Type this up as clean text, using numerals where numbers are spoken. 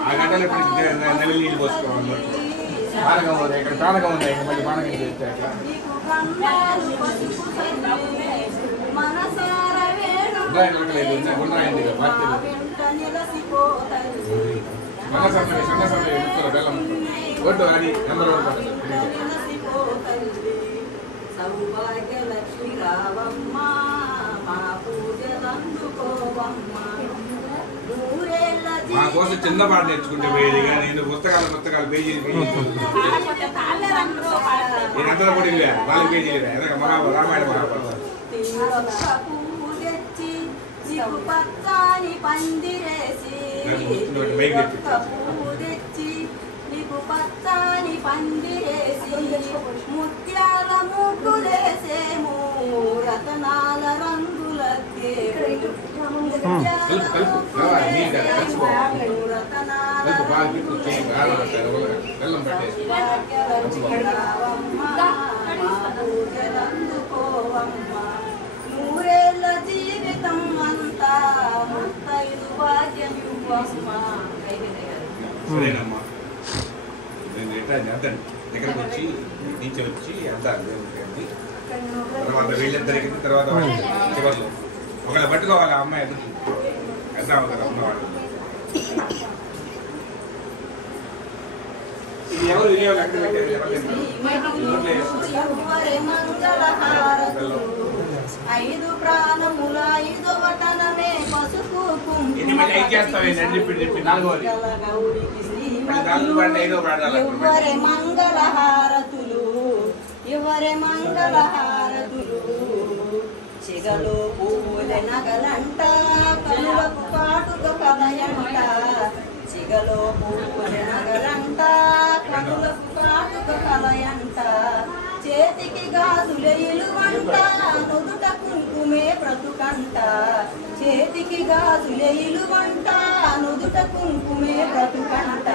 ఆ గంటలు నెల నీళ్ళు పోసుకోవాలి పానకం ఉంది ఇక్కడ పానకం ఉంది మళ్ళీ పానకం చేస్తే అట్లా బెల్లం ఒడ్డు అది నెంబర్ సౌభాగ్యలక్ష్మి రావమ్మ మా పూజలందుకోవమ్మ మా కోసం చిన్న పాట నేర్చుకుంటే పోయేది కానీ నేను పుస్తకాలు పేజీ నేనంతా కూడా వాళ్ళ పేజీ రామాయణ మహాభారతం పచ్చాని పందిరేసి నీకు పచ్చాని పందిరేసి ముత్యాల ముగ్గులేసేము రతనాల రంగుల నూరేళ్ళ జీవితం అంతా ముత్తైదు భాగ్యం సరేనమ్మా నేను ఎట్లా చేద్దండి దగ్గరకు వచ్చి టీచర్ వచ్చి అంటారు దేవుడికి తర్వాత వీళ్ళిద్దరికి తర్వాత చివరిలో ఒకవేళ పట్టుకోవాలి ఆ అమ్మాయి ఎదురు వెళ్దాం కదా ఉన్నవాడు ఇది ఎవరు వినియోగం ఎక్కడ పెట్టారు ఐదు ప్రాణముల ఐదు వటనమే పసుపు యువరే మంగళహారతులు యువరే మంగళహారతులు చిగలో పువ్వుల నగలంట కనులకు కాటుక కలయంట చిగలో పువ్వుల నగలంట కనులకు కాటుక కలయంట చేతికి గాజులే ఇలువంట నుదుట కుంకుమే బ్రతుకంట చేతికి గాజులే ఇలువంట నుదుట కుంకుమే బ్రతుకంట